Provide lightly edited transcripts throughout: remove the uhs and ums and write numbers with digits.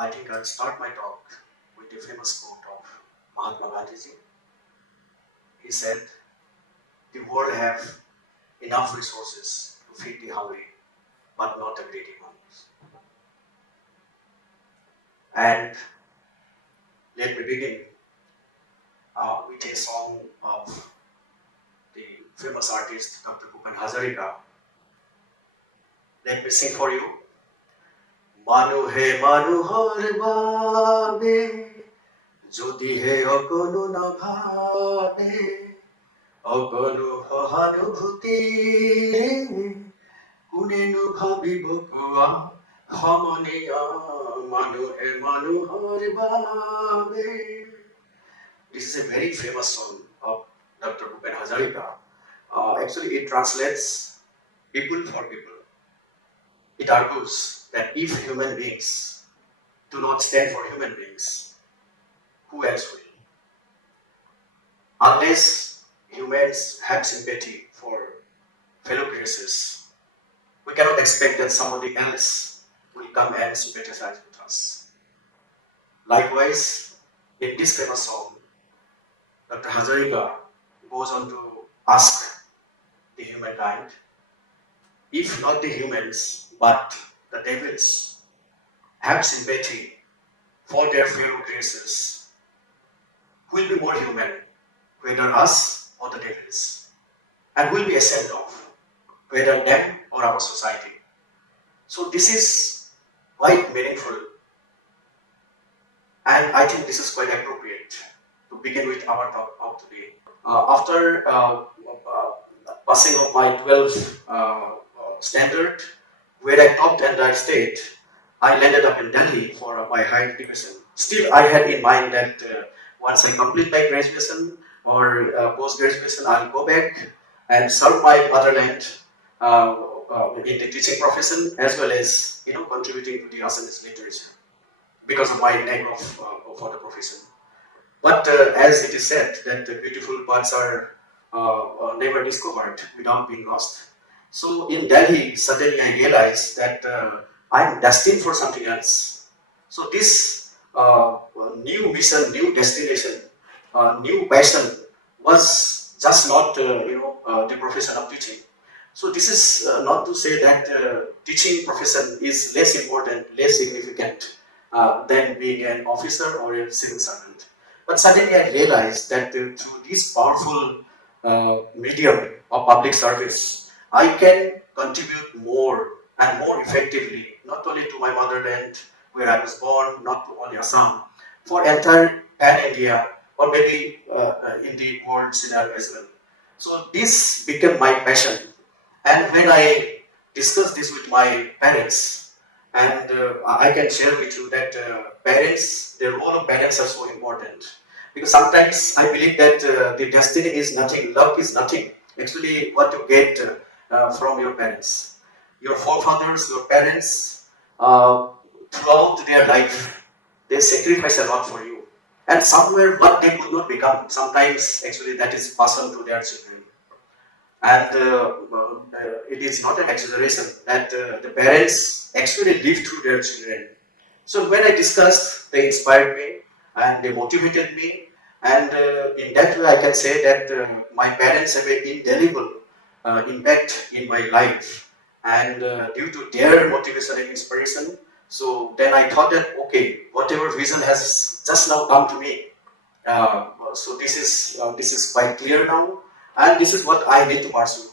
I think I'll start my talk with the famous quote of Mahatma Gandhi. He said, "The world have enough resources to feed the hungry, but not the greedy ones." And let me begin with a song of the famous artist Dr. Bhupen Hazarika. Let me sing for you. মানুহে মানুহৰ বাবে যদিহে অকণো নাভাবে অকণো সহানুভূতি কোনেনো ভাবিব কোৱা সমনীয়া মানুহে মানুহৰ বাবে. This is a very famous song of Dr. Bhupen Hazarika. Actually, it translates people for people. It argues that if human beings do not stand for human beings, who else will? Unless humans have sympathy for fellow creatures, we cannot expect that somebody else will come and sympathize with us. Likewise, in this famous song, Dr. Hazarika goes on to ask the humankind, if not the humans, but the devils have sympathy for their fellow creatures, who will be more human, whether us or the devils, and who will be ashamed of, whether them or our society. So this is quite meaningful, and I think this is quite appropriate to begin with our talk of today. After passing of my 12th standard, where I topped the entire state, I landed up in Delhi for my higher education. Still, I had in mind that once I complete my graduation or post-graduation, I'll go back and serve my motherland in the teaching profession, as well as contributing to the Assamese literature because of my knack for the profession. But as it is said that the beautiful parts are never discovered without being lost. So in Delhi, suddenly I realized that I'm destined for something else. So this new mission, new destination, new passion was just not the profession of teaching. So this is not to say that teaching profession is less important, less significant than being an officer or a civil servant. But suddenly I realized that through this powerful medium of public service, I can contribute more and more effectively, not only to my motherland where I was born, not to only Assam, for entire pan-India or maybe in the world scenario as well. So this became my passion. And when I discussed this with my parents, and I can share with you that the role of parents are so important. Because sometimes I believe that the destiny is nothing, luck is nothing. Actually, what you get from your parents. Your forefathers, your parents, throughout their life, they sacrifice a lot for you. And somewhere what they could not become, sometimes actually that is passed on to their children. And it is not an exaggeration that the parents actually live through their children. So when I discussed, they inspired me and they motivated me. And in that way, I can say that my parents have an indelible impact in my life. And due to their motivation and inspiration, so then I thought that, okay, whatever vision has just now come to me, so this is quite clear now, and this is what I need to pursue.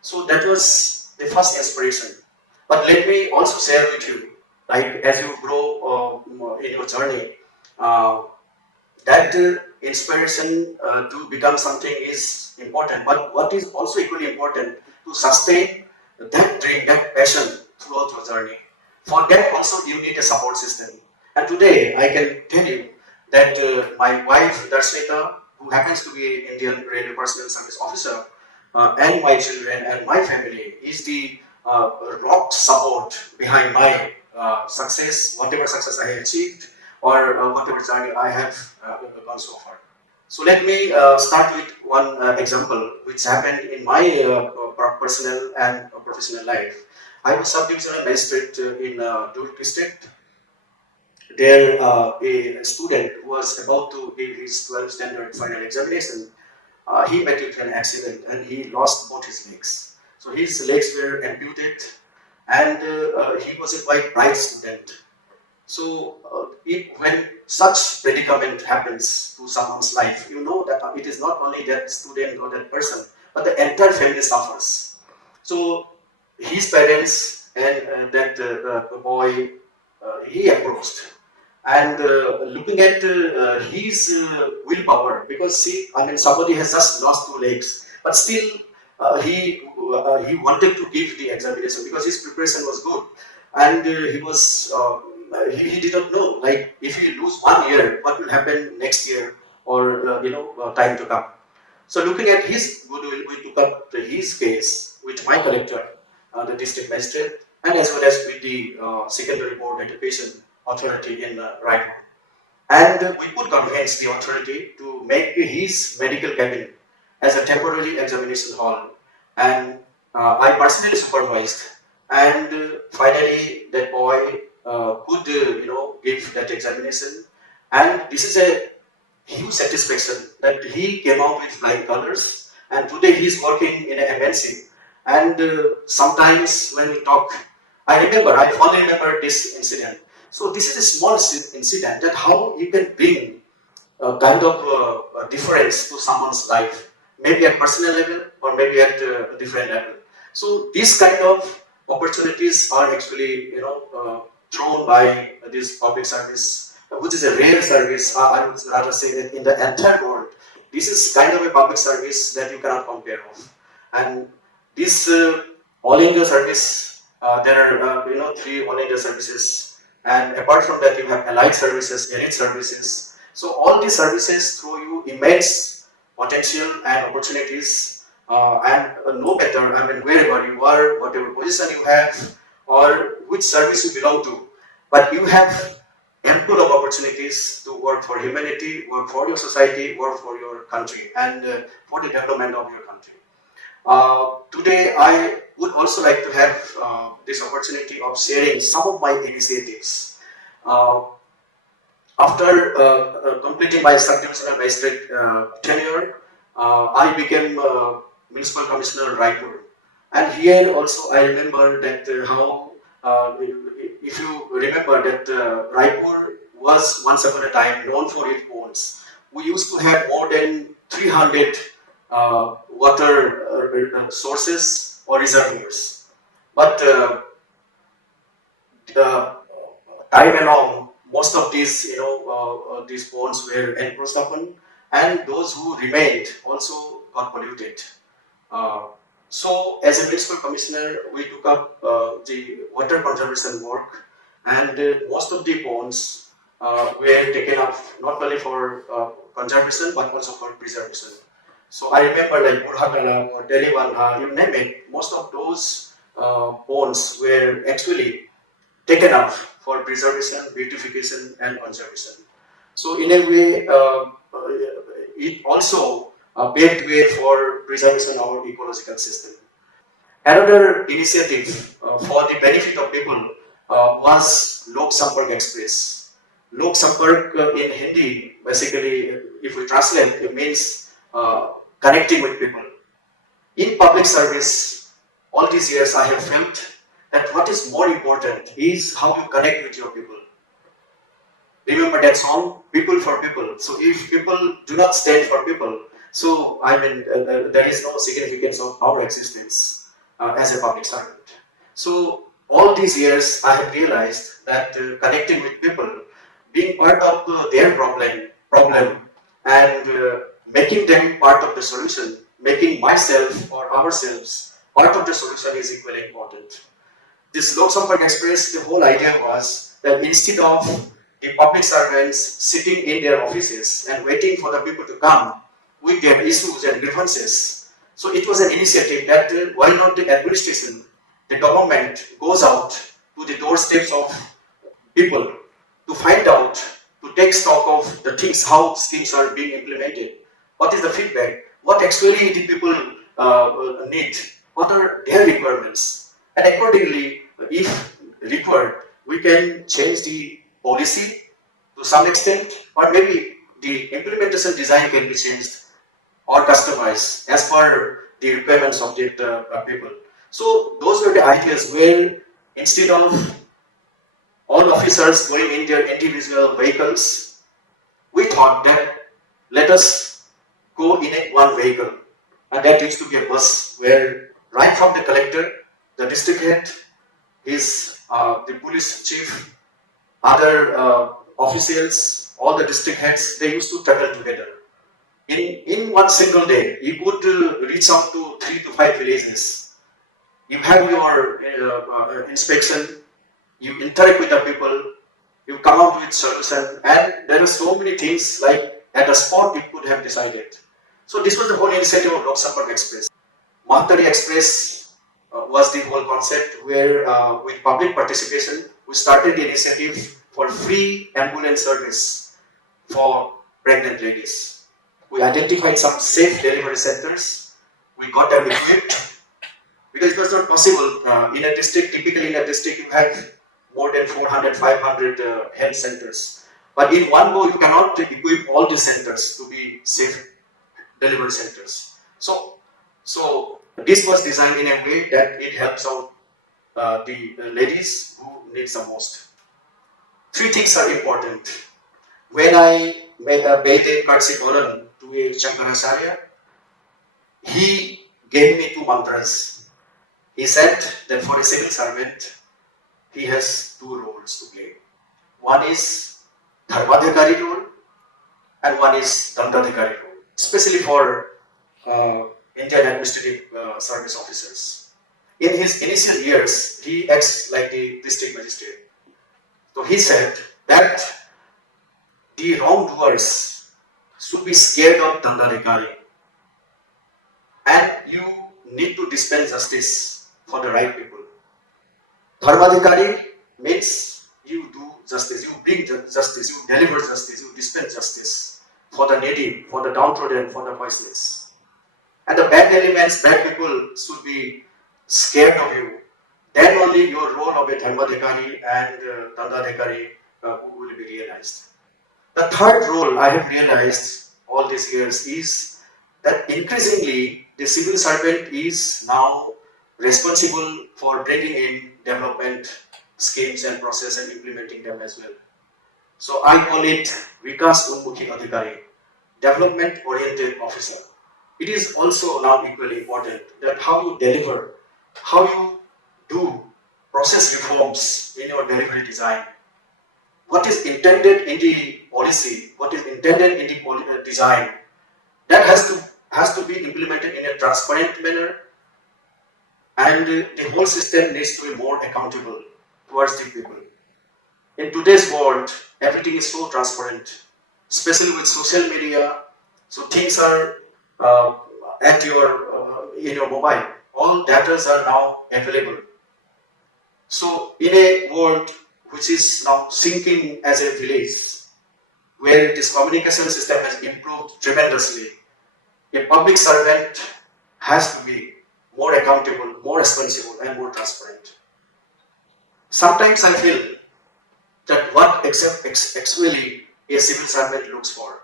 So that was the first inspiration. But let me also share with you, like as you grow in your journey, that inspiration to become something is important. But what is also equally important, to sustain that dream, that passion throughout your journey. For that also you need a support system. And today I can tell you that my wife Darshnita, who happens to be an Indian Railway Personnel Service officer, and my children and my family is the rock support behind my success, whatever success I have achieved, or whatever journey I have gone so far. So let me start with one example which happened in my personal and professional life. I was sub-divisional magistrate in Durg district, there a student who was about to give his 12th standard final examination. He met with an accident and he lost both his legs. So his legs were amputated, and he was a quite bright student. So, when such predicament happens to someone's life, you know that it is not only that student or that person, but the entire family suffers. So, his parents and that boy, he approached, and looking at his willpower, because see, I mean, somebody has just lost two legs, but still he wanted to give the examination because his preparation was good, and he didn't know, like, if he lose 1 year, what will happen next year, or time to come. So looking at his goodwill, we took up his case with my collector, the district magistrate, and as well as with the secondary board education authority in Raipur. And we could convince the authority to make his medical cabin as a temporary examination hall. And I personally supervised. And finally, that boy could, give that examination. And this is a huge satisfaction that he came out with flying colors. And today he's working in a MNC. And sometimes when we talk, I fondly remember this incident. So this is a small incident that how you can bring a kind of difference to someone's life, maybe at personal level or maybe at a different level. So these kind of opportunities are actually thrown by this public service, which is a rare service. I would rather say that in the entire world, this is kind of a public service that you cannot compare of. And this all India service, there are three all India services, and apart from that, you have allied services, elite services. So all these services throw you immense potential and opportunities, and no matter, I mean, wherever you are, whatever position you have, or which service you belong to, but you have ample of opportunities to work for humanity, work for your society, work for your country, and for the development of your country. Today, I would also like to have this opportunity of sharing some of my initiatives. Uh, After completing my sub-divisional magistrate tenure, I became municipal commissioner Raipur. And here also I remember that how, if you remember that Raipur was once upon a time known for its ponds. We used to have more than 300 water sources or reservoirs. But uh, time along, most of these, these ponds were encroached upon, and those who remained also got polluted. Uh, so, as a municipal commissioner, we took up the water conservation work, and most of the ponds were taken up not only for conservation but also for preservation. So, I remember like Burhatala or Delivan, you name it, most of those ponds were actually taken up for preservation, beautification, and conservation. So, in a way, it also paved way for preservation of our ecological system. Another initiative for the benefit of people was Lok Sampark Express. Lok Sampark in Hindi, basically, if we translate, it means connecting with people. In public service, all these years I have felt that what is more important is how you connect with your people. Remember that song, people for people. So if people do not stand for people, so I mean, there is no significance of our existence as a public servant. So all these years I have realized that connecting with people, being part of their problem, and making them part of the solution, making myself or ourselves part of the solution is equally important. This Lok Sampark Express, the whole idea was that instead of the public servants sitting in their offices and waiting for the people to come with their issues and grievances, so it was an initiative that why not the administration, the government goes out to the doorsteps of people to find out, to take stock of the things, how schemes are being implemented, what is the feedback, what actually the people need, what are their requirements, and accordingly, if required, we can change the policy to some extent, or maybe the implementation design can be changed or customized as per the requirements of the people. So those were the ideas where instead of all officers going in their individual vehicles, we thought that let us go in one vehicle, and that used to be a bus where right from the collector, the district head, the police chief, other officials, all the district heads, they used to travel together. In one single day, you could reach out to 3 to 5 villages. You have your inspection, you interact with the people, you come out with solution, and there are so many things like at a spot we could have decided. So this was the whole initiative of Lok Sampark Express. Mahatari Express was the whole concept where with public participation, we started the initiative for free ambulance service for pregnant ladies. We identified some safe delivery centers. We got them equipped because it was not possible in a district. Typically, in a district, you have more than 400, 500 health centers. But in one go, you cannot equip all the centers to be safe delivery centers. So this was designed in a way that it helps out the ladies who needs the most. Three things are important. When I made a courtesy Koran to a Shankaracharya, he gave me two mantras. He said that for a civil servant, he has two roles to play. One is Dharmadhikari role and one is Dandadhikari role, especially for Indian administrative service officers. In his initial years, he acts like the district magistrate. So he said that the wrongdoers should be scared of Dandadhikari, and you need to dispense justice for the right people. Dharmadhikari means you do justice, you bring justice, you deliver justice, you dispense justice for the needy, for the downtrodden, for the voiceless. And the bad elements, bad people should be scared of you. Then only your role of a Dharmadhikari and Dandadhikari will be realized. The third role I have realized all these years is that increasingly the civil servant is now responsible for bringing in development schemes and process and implementing them as well. So I call it Vikas Unmukhi Adhikari, development oriented officer. It is also now equally important that how you deliver, how you do process reforms in your delivery design. What is intended in the policy, what is intended in the design, that has to be implemented in a transparent manner, and the whole system needs to be more accountable towards the people. In today's world, everything is so transparent, especially with social media. So things are uh, at your in your mobile. All data are now available. So in a world which is now sinking as a village, where this communication system has improved tremendously, a public servant has to be more accountable, more responsible, and more transparent. Sometimes I feel that what actually a civil servant looks for.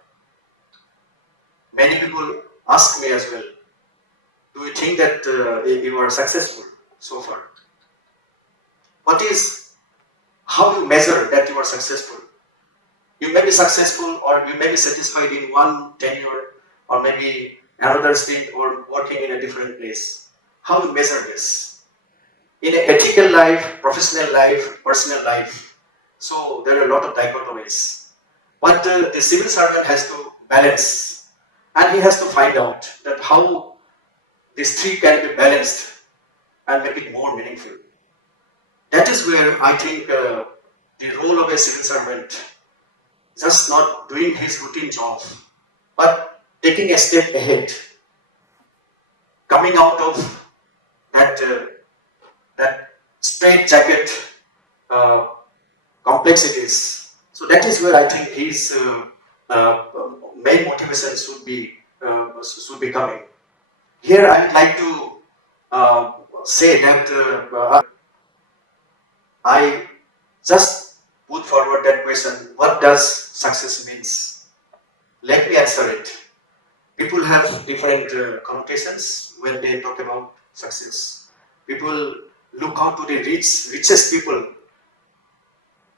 Many people ask me as well, do you think that you are successful so far? What is, how you measure that you are successful? You may be successful or you may be satisfied in one tenure or maybe another stint or working in a different place. How you measure this? In an ethical life, professional life, personal life, so there are a lot of dichotomies. But the civil servant has to balance, and he has to find out that how these three can be balanced and make it more meaningful. That is where I think the role of a civil servant, just not doing his routine job, but taking a step ahead, coming out of that straight jacket uh, complexities. So that is where I think his uh, main motivation should be coming. Here I would like to say that I just put forward that question, what does success means? Let me answer it. People have different connotations when they talk about success. People look out to the richest people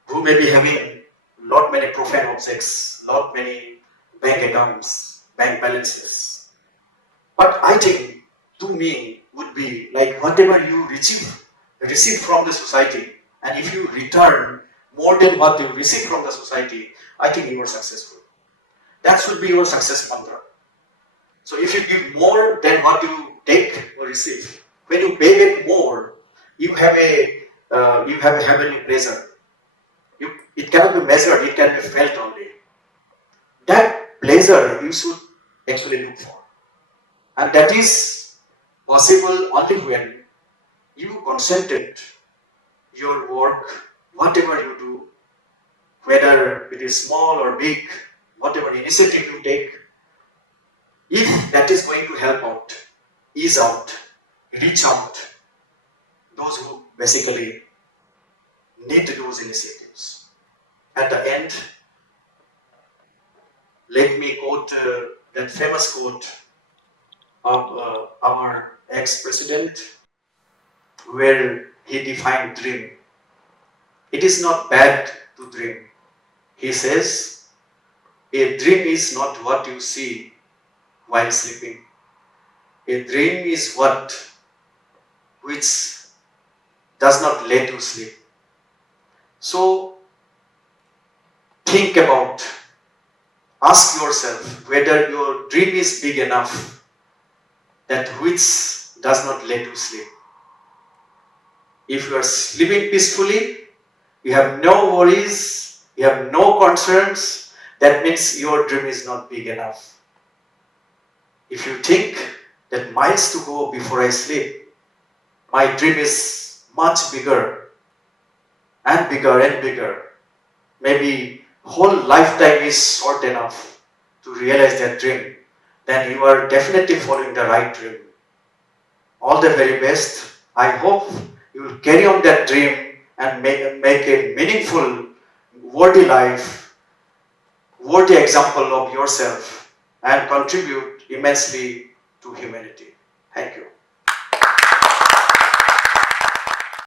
who may be having lot many profane objects, lot many bank accounts, bank balances. But I think, to me, would be like whatever you receive from the society, and if you return more than what you receive from the society, I think you are successful. That should be your success mantra. So if you give more than what you take or receive, when you pay back more, you have a heavenly pleasure. It cannot be measured, it can be felt only. That pleasure you should actually look for. And that is possible only when you concentrate your work, whatever you do, whether it is small or big, whatever initiative you take, if that is going to help out, ease out, reach out those who basically need those initiatives. At the end, let me quote that famous quote of our ex-president, where he defined dream. It is not bad to dream. He says, a dream is not what you see while sleeping. A dream is what which does not let you sleep. So think about, ask yourself whether your dream is big enough that which does not let you sleep. If you are sleeping peacefully, you have no worries, you have no concerns, that means your dream is not big enough. If you think that miles to go before I sleep, my dream is much bigger and bigger and bigger, maybe whole lifetime is short enough to realize that dream, then you are definitely following the right dream. All the very best. I hope you will carry on that dream and make a meaningful, worthy life, worthy example of yourself, and contribute immensely to humanity. Thank you.